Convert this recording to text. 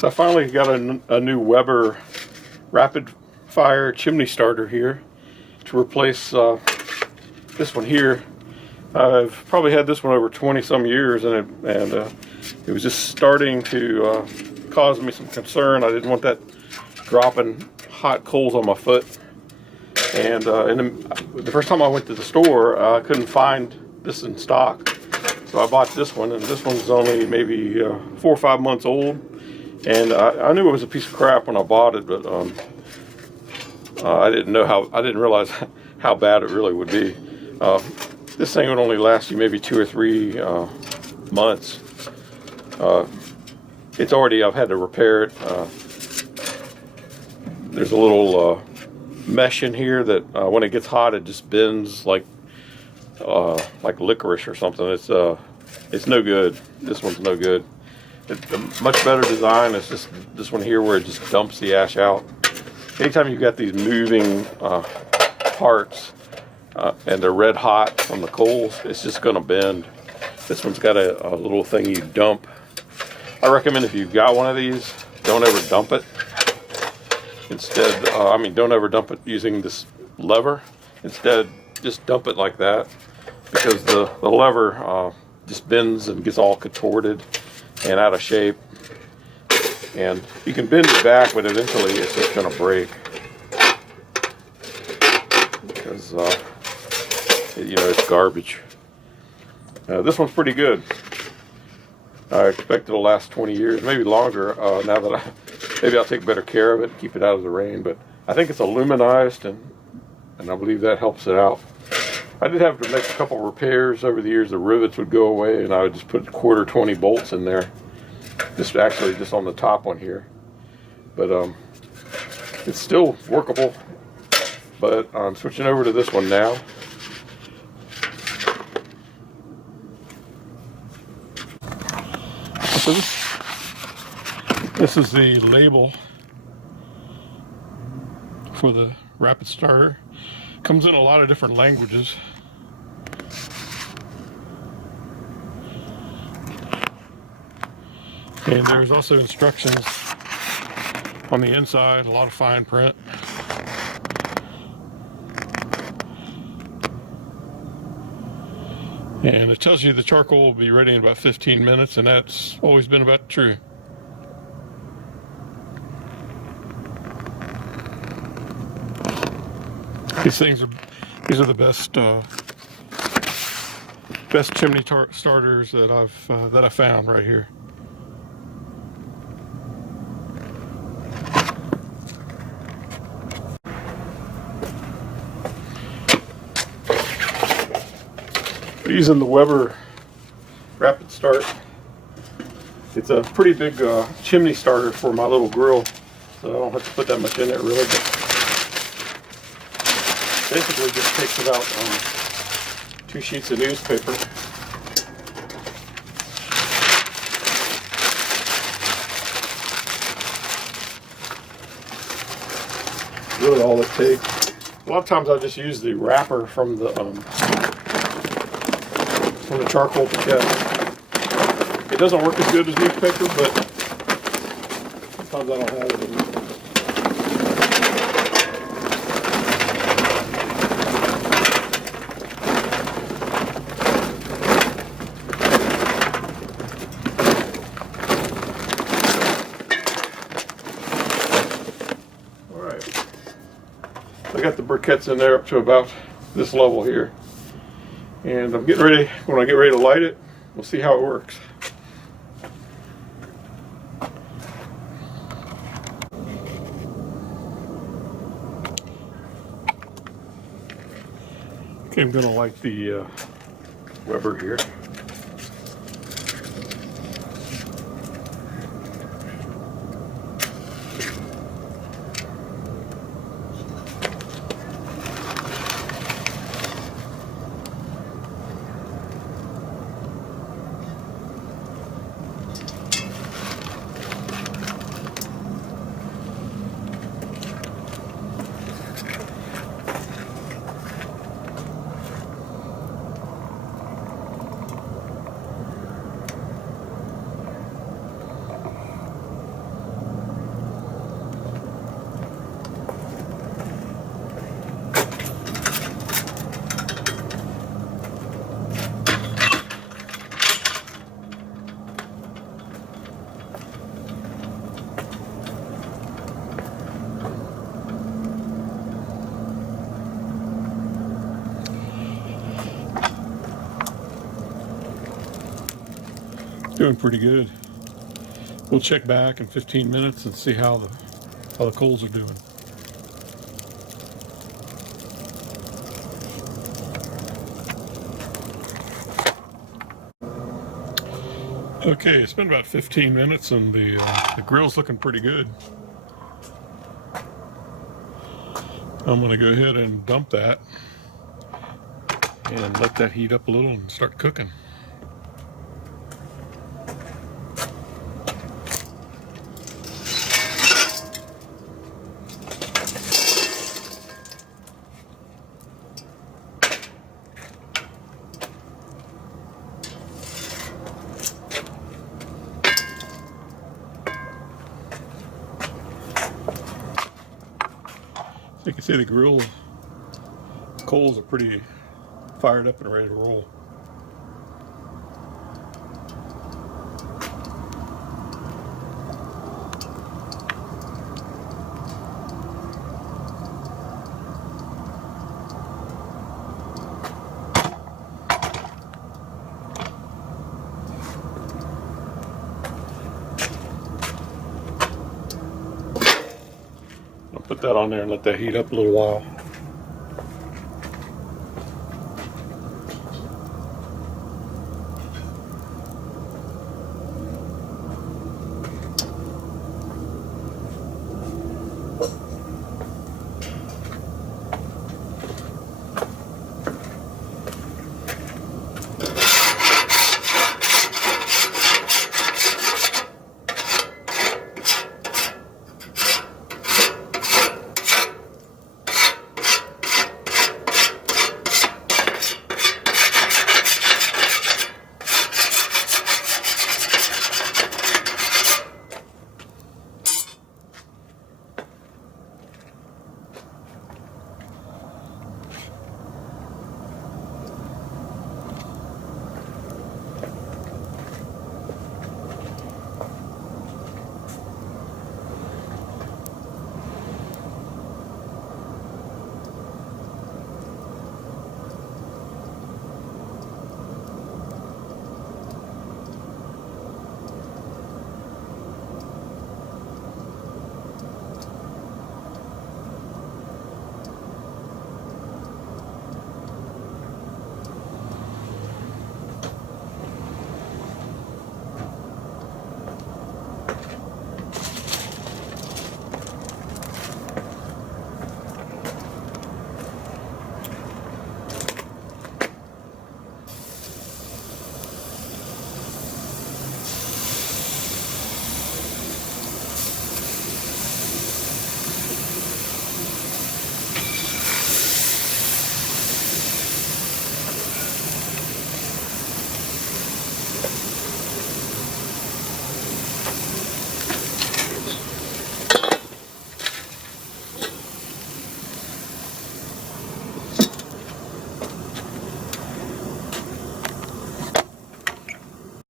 So I finally got a new Weber Rapid Fire Chimney starter here to replace this one here. I've probably had this one over 20 some years, and it was just starting to cause me some concern. I didn't want that dropping hot coals on my foot. And the first time I went to the store, I couldn't find this in stock. So I bought this one, and this one's only maybe 4 or 5 months old. And I knew it was a piece of crap when I bought it, but I didn't realize how bad it really would be. This thing would only last you maybe 2 or 3 months. I've had to repair it. There's a little mesh in here that when it gets hot, it just bends like licorice or something. It's no good. This one's no good. It's a much better design. It's just this one here where it just dumps the ash out. Anytime you've got these moving parts and they're red hot from the coals, it's just going to bend. This one's got a little thing you dump. I recommend if you've got one of these, don't ever dump it. Instead, don't ever dump it using this lever. Instead, just dump it like that, because the lever just bends and gets all contorted and out of shape. And you can bend it back, but eventually it's just going to break, because it's garbage. This one's pretty good. I expect it'll last 20 years, maybe longer. Now that maybe I'll take better care of it, keep it out of the rain. But I think it's aluminized, and I believe that helps it out. I did have to make a couple repairs over the years. The rivets would go away, and I would just put quarter 20 bolts in there. Just on the top one here. But it's still workable. But I'm switching over to this one now. So this is the label for the Rapid starter. Comes in a lot of different languages. And there's also instructions on the inside, a lot of fine print. And it tells you the charcoal will be ready in about 15 minutes, and that's always been about true. These are the best chimney starters that I've found right here. Using the Weber Rapid Start. It's a pretty big chimney starter for my little grill, so I don't have to put that much in it really. But basically, just takes about 2 sheets of newspaper. Really, all it takes. A lot of times, I just use the wrapper from the charcoal briquette. It doesn't work as good as newspaper, but sometimes I don't have it in there. All right, I got the briquettes in there up to about this level here. And I'm getting ready, when I get ready to light it, we'll see how it works. Okay, I'm going to light the Weber here. Doing pretty good. We'll check back in 15 minutes and see how the coals are doing. Okay, it's been about 15 minutes and the grill's looking pretty good. I'm going to go ahead and dump that and let that heat up a little and start cooking. So you can see the grill coals are pretty fired up and ready to roll. I'll put that on there and let that heat up a little while.